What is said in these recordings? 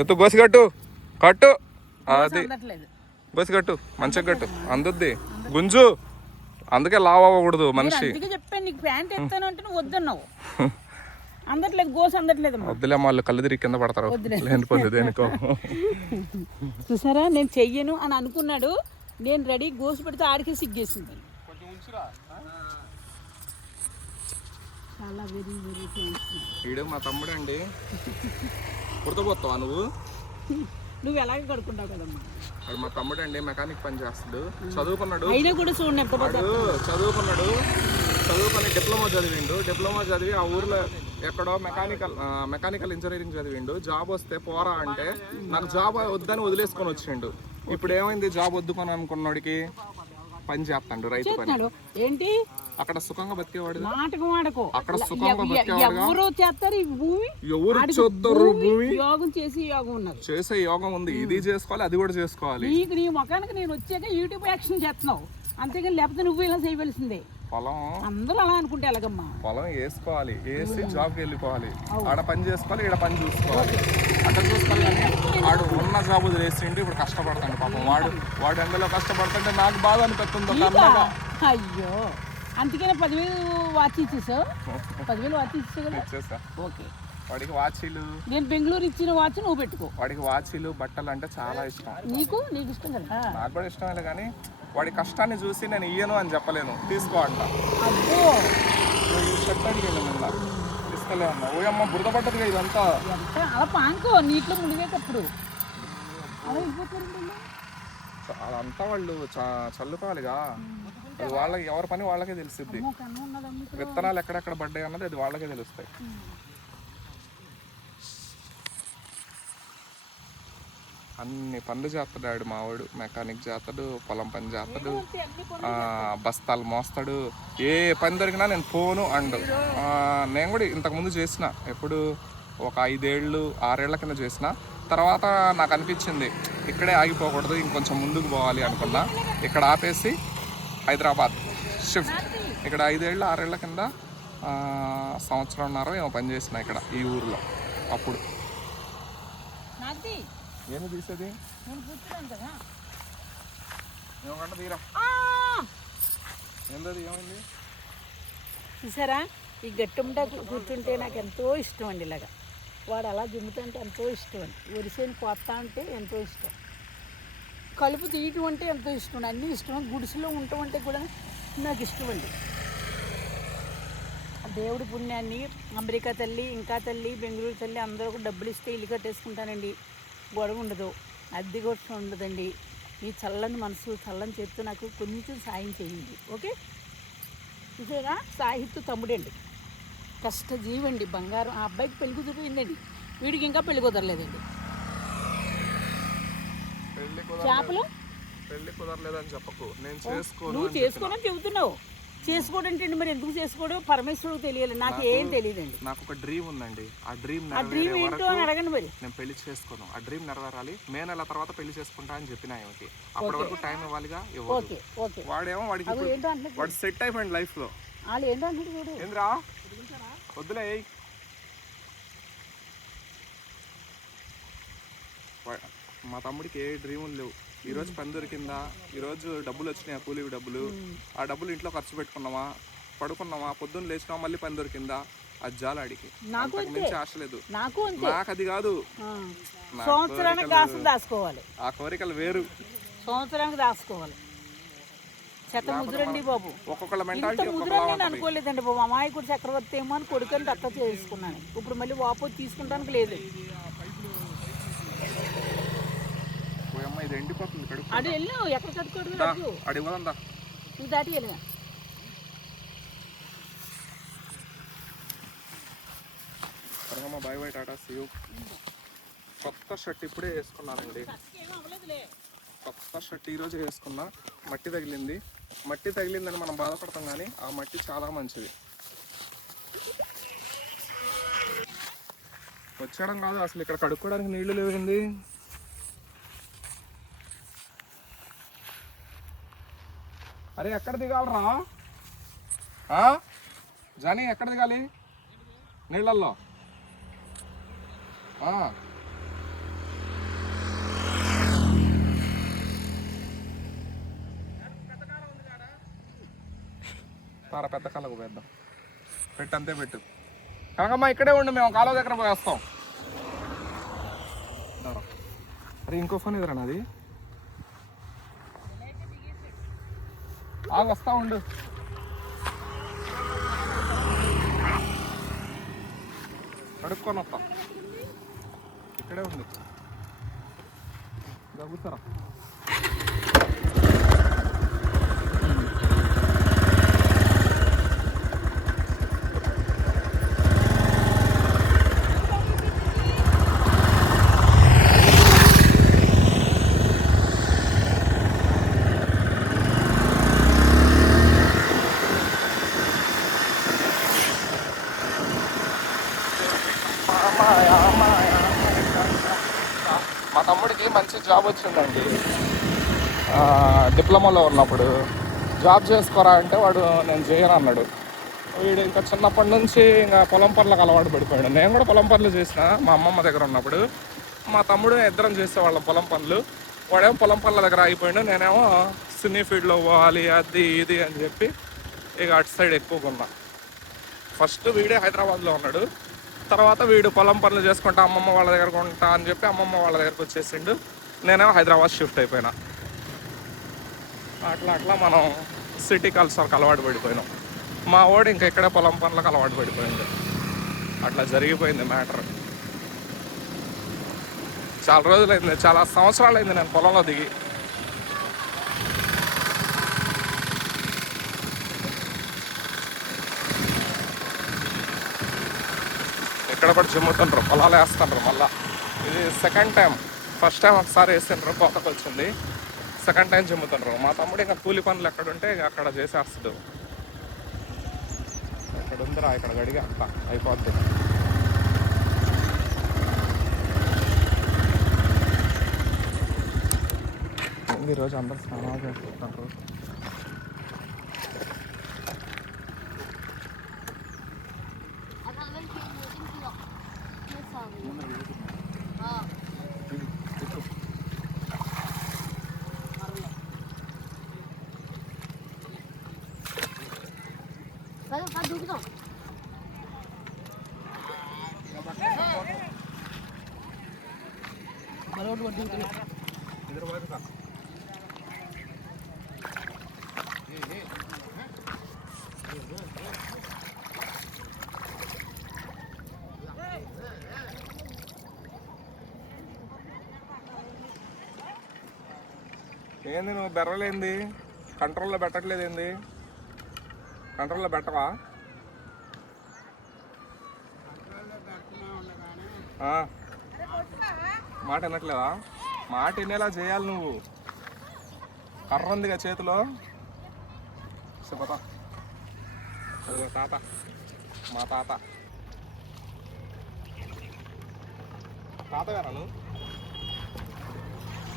ఎత్తు గోసి కట్టు కట్టు. అది. అందట్లేదు గోసి కట్టు మంచిగా కట్టు. అందుద్ది. గుంజు. అందుకే లావ్ అవ్వకూడదు మనిషి. చెప్పాను నీకు ప్యాంట్ ఎత్తాను అంటే నువ్వు వద్దన్నావు. అందట్లేదు గోసు అందట్లేదు వద్దులే వాళ్ళు కళ్ళు తిరిగి కింద పడతారు. దేనికో చూసారా? నేను చెయ్యను అని అనుకున్నాడు. నేను రెడీ గోసు పెడితే ఆడికి సిగ్గేసింది. చాలా వెరీ వెరీ థ్యాంక్స్ మా తమ్ముడు అండి కుర్తపోతావా నువ్వు? నువ్వు ఎలాగ కడుకుంటావు కదమ్మా? వాడు మా తమ్ముడు అండి మెకానిక్ పని చేస్తాడు. చదువుకున్నాడు. అయినా కూడా చూడండి ఎంత వాడు చదువుకున్నాడు. చదువుకొని డిప్లొమా చదివిండు. డిప్లొమా చదివి ఆ ఊర్లో ఎక్కడో మెకానికల్ మెకానికల్ ఇంజనీరింగ్ చదివిండు. జాబ్ వస్తే పోరా అంటే నాకు జాబ్ వద్దని వదిలేసుకొని వచ్చిండు. ఇప్పుడు ఏమైంది? జాబ్ వద్దుకొని అనుకున్నోడికి పని చేస్తాడు రైతు పని. ఏంటి? అక్కడ సుఖంగా బతికేవాడు నాటకం ఆడకో అక్కడ సుఖంగా బతికేవాడుగా? ఎవరు చేస్తారు ఈ భూమి? ఎవరు చూద్దరు భూమి యోగం చేసి యోగం ఉన్నది. చేసే యోగం ఉంది. ఇది చేసుకోవాలి అది కూడా చేసుకోవాలి. నీకు నీ ముఖానికి నేను వచ్చాక యూట్యూబ్ యాక్షన్ చేస్తున్నావు. అంతేగాని లేకపోతే నువ్వు ఇలా చేయవలసిందే. పొలం అందరూ అలా అనుకుంటే ఎలాగమ్మా? పొలం వేసుకోవాలి వేసి జాబ్కి వెళ్ళిపోవాలి. ఆడ పని చేసుకోవాలి ఈడ పని చూసుకోవాలి. అక్కడ చూసుకోవాలి కానీ వాడు ఉన్న జాబ్ వదిలేసిండి ఇప్పుడు కష్టపడతాడు పాపం. వాడు వాడు ఎండలో కష్టపడుతుంటే నాకు బాధ అనిపిస్తుంది అయ్యో. అందుకనే పదివేలు వాచ్ ఇచ్చేసావు? పదివేలు వాచ్ ఇచ్చేసావు కదా? ఇచ్చేసా ఓకే. వాడికి వాచీలు నేను బెంగళూరు ఇచ్చిన వాచ్ నువ్వు పెట్టుకో. వాడికి వాచీలు బట్టలు అంటే చాలా ఇష్టం. నీకు? నీకు ఇష్టం కదా? నాకు కూడా ఇష్టమే కానీ వాడి కష్టాన్ని చూసి నేను ఇయ్యను అని చెప్పలేను. తీసుకో అంట. అబ్బో! షర్ట్ అడిగాను నిన్న ఇస్తలే అన్న ఓ అమ్మ బురద పడ్డదిగా ఇదంతా. అలా పానుకో. నీటిలో మునిగేటప్పుడు అలా అయిపోతారండి వీళ్ళు. అదంతా వాళ్ళు చ- చల్లుకోవాలిగా. అది వాళ్ళకి ఎవరి పని వాళ్ళకే ఉన్నదమ్మ విత్తనాలు ఎక్కడెక్కడ పడ్డాయి అన్నది అది వాళ్ళకే తెలుస్తాయి. అన్ని పనులు చేస్తాడు మావాడు. మెకానిక్ చేస్తాడు పొలం పని చేస్తాడు బస్తాలు మోస్తాడు. ఏ పని దొరికినా నేను పోను అండు. నేను కూడా ఇంతకు ముందు చేసిన. ఎప్పుడు ఒక ఐదేళ్ళు ఆరేళ్ళ కింద చేసిన. తర్వాత నాకు అనిపించింది ఇక్కడే ఆగిపోకూడదు ఇంకొంచెం ముందుకు పోవాలి అనుకున్నా. ఇక్కడ ఆపేసి హైదరాబాద్ షిఫ్ట్. ఇక్కడ ఐదేళ్ళు ఆరేళ్ళ కింద సంవత్సరంన్నర ఏమో పని చేసిన ఇక్కడ ఈ ఊరిలో. అప్పుడు. ఏమి తీసేది? ఏమంటే తీరా! ఏంటది ఏమైంది? చూసారా? ఈ గట్టంట కూర్చుంటే నాకు ఎంతో ఇష్టం అండి ఇలాగా. వాడు అలా దిమ్ముతుంటే ఎంతో ఇష్టం అండి. వరిసేని కోస్తా అంటే ఎంతో ఇష్టం. కలుపు తీయటం అంటే ఎంతో ఇష్టం. అన్నీ ఇష్టం. గుడిసెలో ఉండటం అంటే కూడా నాకు ఇష్టం అండి. ఆ దేవుడి పుణ్యాన్ని అమెరికా తల్లి ఇంకా తల్లి బెంగళూరు తల్లి అందరూ కూడా డబ్బులు ఇస్తే ఇల్లు కట్టేసుకుంటానండి గొడవ ఉండదు. అద్దె కూడా ఉండదండి. మీ చల్లని మనసు చల్లని చేతితో నాకు కొంచెం సాయం చేయండి. ఓకే? ఇదేనా సాహిత్య తమ్ముడండి. కష్టజీవండి. బంగారం. ఆ అబ్బాయికి పెళ్ళి కుదిరిపోయిందండి. వీడికి ఇంకా పెళ్ళి కుదరలేదండి. చేపలు? పెళ్ళి కుదరలేదని చెప్పకు. నేను చేసుకోను నువ్వు చేసుకోవడం చెబుతున్నావు. చేసుకోవడం అంటే మరి ఎందుకు చేసుకోవడం పరమేశ్వరుడు తెలియాలి. నాకు ఏం తెలియదండి. నాకు ఒక డ్రీమ్ ఉందండి. ఆ డ్రీమ్ ఆ డ్రీమ్ ఏంటో అని అడగండి మరి. నేను పెళ్ళి చేసుకోను. ఆ డ్రీమ్ నెరవేరాలి. మే నెల తర్వాత పెళ్ళి చేసుకుంటా అని చెప్పిన ఆయనకి అప్పటి వరకు టైం ఇవ్వాలిగా? ఓకే వాడేమో వాడికి వాడు సెట్ అయిపోయింది లైఫ్లో. ఏంటో అంటున్నాడు చూడు. ఏంద్రా? వద్దులే మా తమ్ముడికి ఏ డ్రీములు లేవు. ఈ రోజు పని దొరికిందా? ఈ రోజు డబ్బులు వచ్చినాయా? కూలి డబ్బులు. ఆ డబ్బులు ఇంట్లో ఖర్చు పెట్టుకున్నావా పడుకున్నావా పొద్దున్న లేచినావా మళ్ళీ పని దొరికిందా? అది జాలి ఆడికి. నాకు మించి ఆశ లేదు. నాకు అది కాదు. సంవత్సరానికి దాచుకోవాలి. ఆ కోరికలు వేరు. సంవత్సరానికి దాచుకోవాలి. చెత్త ముదురండి బాబు. ఒక్కొక్కళ్ళ మెంటాలిటీ ముదురని అనుకోలేదండి బాబు. అమాయకుడు చక్రవర్తి ఏమో అని కొడుకని దత్త చేసుకున్నాను. ఇప్పుడు మళ్ళీ వాపో తీసుకుంటానికి లేదు. ఇది ఎండిపోతుంది కడుపు అది వెళ్ళు ఎక్కడ కట్టుకోడు దా, ఆడి ఇవ్వదందా నువ్వు దాటి వెళ్ళినా సరేమ్మా bye bye tata see you కొత్త షర్ట్ ఇప్పుడే వేసుకున్నానండి. కొత్త షర్ట్ ఈరోజు వేసుకున్నా. మట్టి తగిలింది. మట్టి తగిలిందని మనం బాధపడతాం కానీ ఆ మట్టి చాలా మంచిది. వచ్చాడం కాదు అసలు ఇక్కడ కడుక్కోవడానికి నీళ్ళు లేవండి. అరే ఎక్కడ దిగాలరా? జానీ ఎక్కడ దిగాలి? నీళ్ళల్లో. తార పెద్ద కాలకు వేద్దాం పెట్టు అంతే పెట్టు. కాకమ్మా ఇక్కడే ఉండు మేము కాలువ దగ్గర పోయేస్తాం. అరే ఇంకో ఫోన్ ఎదురా నాది. ఆ వస్తా ఉండు. కడుక్కొని వస్తా. ఇక్కడే ఉంది దగ్గుతారా మా తమ్ముడికి మంచి జాబ్ వచ్చిందండి. డిప్లొమాలో ఉన్నప్పుడు. జాబ్ చేసుకోరా అంటే వాడు నేను చేయను అన్నాడు. వీడు ఇంకా చిన్నప్పటి నుంచి ఇంకా పొలం పనులకు అలవాటు పడిపోయాడు. నేను కూడా పొలం పనులు చేసిన మా అమ్మమ్మ దగ్గర ఉన్నప్పుడు. మా తమ్ముడు ఇద్దరం చేసేవాళ్ళం పొలం పనులు. వాడేమో పొలం పనుల దగ్గర అయిపోయాడు నేనేమో సినీ ఫీల్డ్లో పోవాలి అది ఇది అని చెప్పి ఇక అటు సైడ్ ఎక్కువగా ఉన్నా. ఫస్ట్ వీడే హైదరాబాద్లో ఉన్నాడు. తర్వాత వీడు పొలం పనులు చేసుకుంటా అమ్మమ్మ వాళ్ళ దగ్గర ఉంటా అని చెప్పి అమ్మమ్మ వాళ్ళ దగ్గరకు వచ్చేసిండు. నేనేమో హైదరాబాద్ షిఫ్ట్ అయిపోయినా. అట్లా అట్లా మనం సిటీ కల్చర్కి అలవాటు పడిపోయినాం. మా వాడు ఇంకా ఇక్కడే పొలం పనులకు అలవాటు పడిపోయింది అట్లా జరిగిపోయింది మ్యాటర్. చాలా రోజులైంది చాలా సంవత్సరాలు అయింది నేను పొలంలో దిగి ఇక్కడ కూడా చిమ్ముతుండ్రు. పొలాలు వేస్తుండ్రు మళ్ళా. ఇది సెకండ్ టైం ఫస్ట్ టైం ఒకసారి వేసిండ్రు కోతకు వచ్చింది. సెకండ్ టైం చిమ్ముతుండ్రు. మా తమ్ముడు ఇంకా కూలి పనులు ఎక్కడ ఉంటే ఇక అక్కడ చేసేస్తాడు. ఇక్కడ ఉందిరా ఇక్కడ గడిగి అంత. అయిపోద్ది. ఈరోజు అందరు స్నానాలు చేస్తుంటారు ఏంది నువ్వు బెర్రలేంది? కంట్రోల్లో పెట్టట్లేదు ఏంది? కంట్రోల్లో పెట్టవా? ఆ. మాట వినట్లేదా? మాట వినేలా చేయాలి నువ్వు. కర్ర ఉందిగా చేతిలో. చెప్పతా తాత. మా తాత. తాతగారా నువ్వు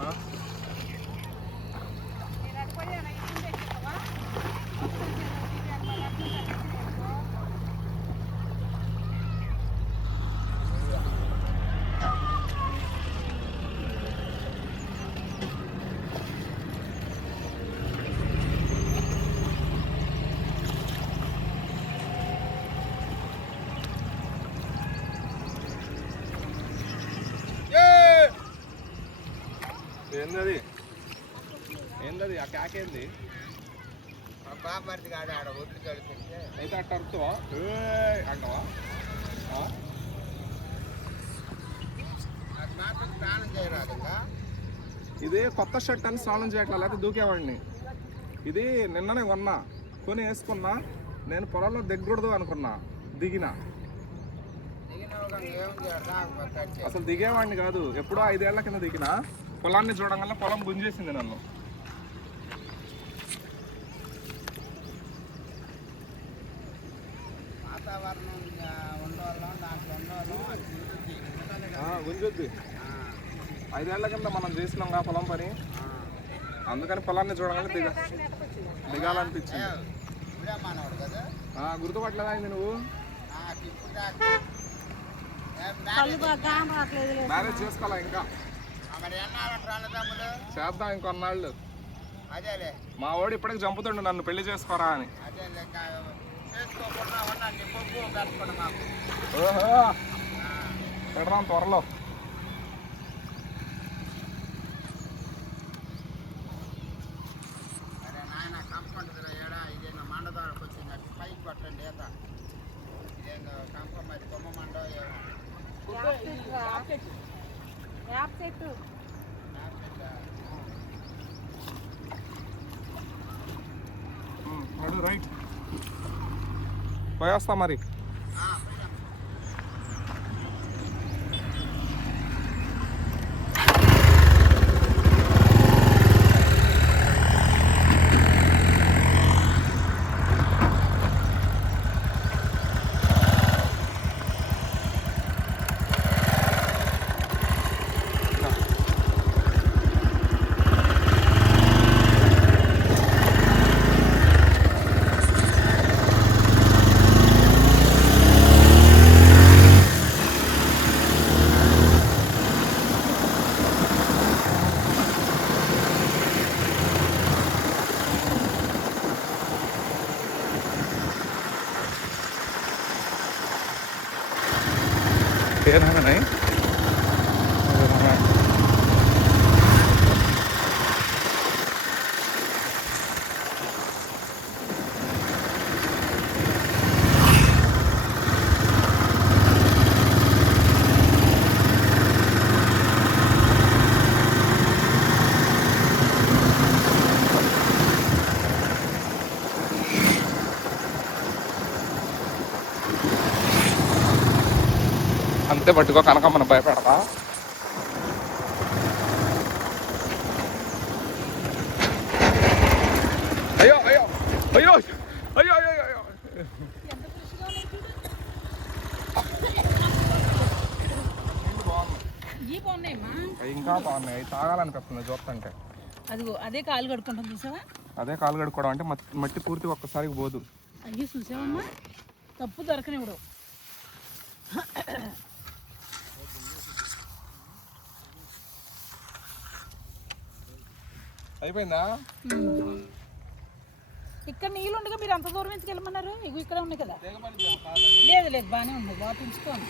ఆ? ఏందది ఏంది బామ్మర్ది కాదు ఆడ ఒడ్లు కడుతుంటే అయితే అట్ట అరుతావా అంటావా? మాత్రం స్నానం చేయరాదు ఇది కొత్త షర్ట్ అని స్నానం చేయట్లా లేకపోతే దూకేవాడిని. ఇది నిన్ననే కొన్నా కొని వేసుకున్నా నేను పొలంలో దిగకూడదు అనుకున్నా దిగిన. అసలు దిగేవాడిని కాదు ఎప్పుడో ఐదేళ్ళ కింద దిగిన. పొలాన్ని చూడగానే పొలం గుంజేసింది నన్ను. వాతావరణం ఉండవాళ్ళం దాంట్లో ఉండవాళ్ళం. గుంజొద్ది. ఐదేళ్ళ కింద మనం చేసినాం కా పొలం పని. అందుకని పొలాన్ని చూడగానే దిగ దిగాలనిపించింది. కదా. గుర్తుపట్టలేదా నువ్వు? మ్యారేజ్- చేసుకోవాలా ఇంకా? చేద్దాం ఇంకొన్నాళ్ళు. మా వాడు ఇప్పటికి చంపుతుండు నన్ను పెళ్ళి చేసుకోరా అని. ఓహో. పెడదాం త్వరలో. కంప మరి కొమ్మ మండో ఏమో. యాప్ చెట్టు పోయేస్తా మరి అంతే పట్టుకో కనకమ్మను భయపెడతా. అయ్యో అయ్యో అయ్యో అయ్యో అయ్యో అయ్యో ఇంకా బాగున్నాయి తాగాలనిపిస్తుంది చూస్తుంటే. అదిగో అదే కాలు కడుకుంటాం చూసావా? అదే కాలు కడుక్కోవడం అంటే మట్టి- మట్టి పూర్తి ఒక్కసారికి పోదు. అయ్యి చూసావమ్మా? తప్పు దొరకనివ్వడు. అయిపోయిందా? ఇక్కడ నీళ్ళు ఉండగా మీరు అంత దూరం ఎందుకు వెళ్ళమన్నారు? ఇక్కడ ఉన్నాయి కదా. లేదు లేదు బాగానే ఉంది. బాగా పెంచుకోండి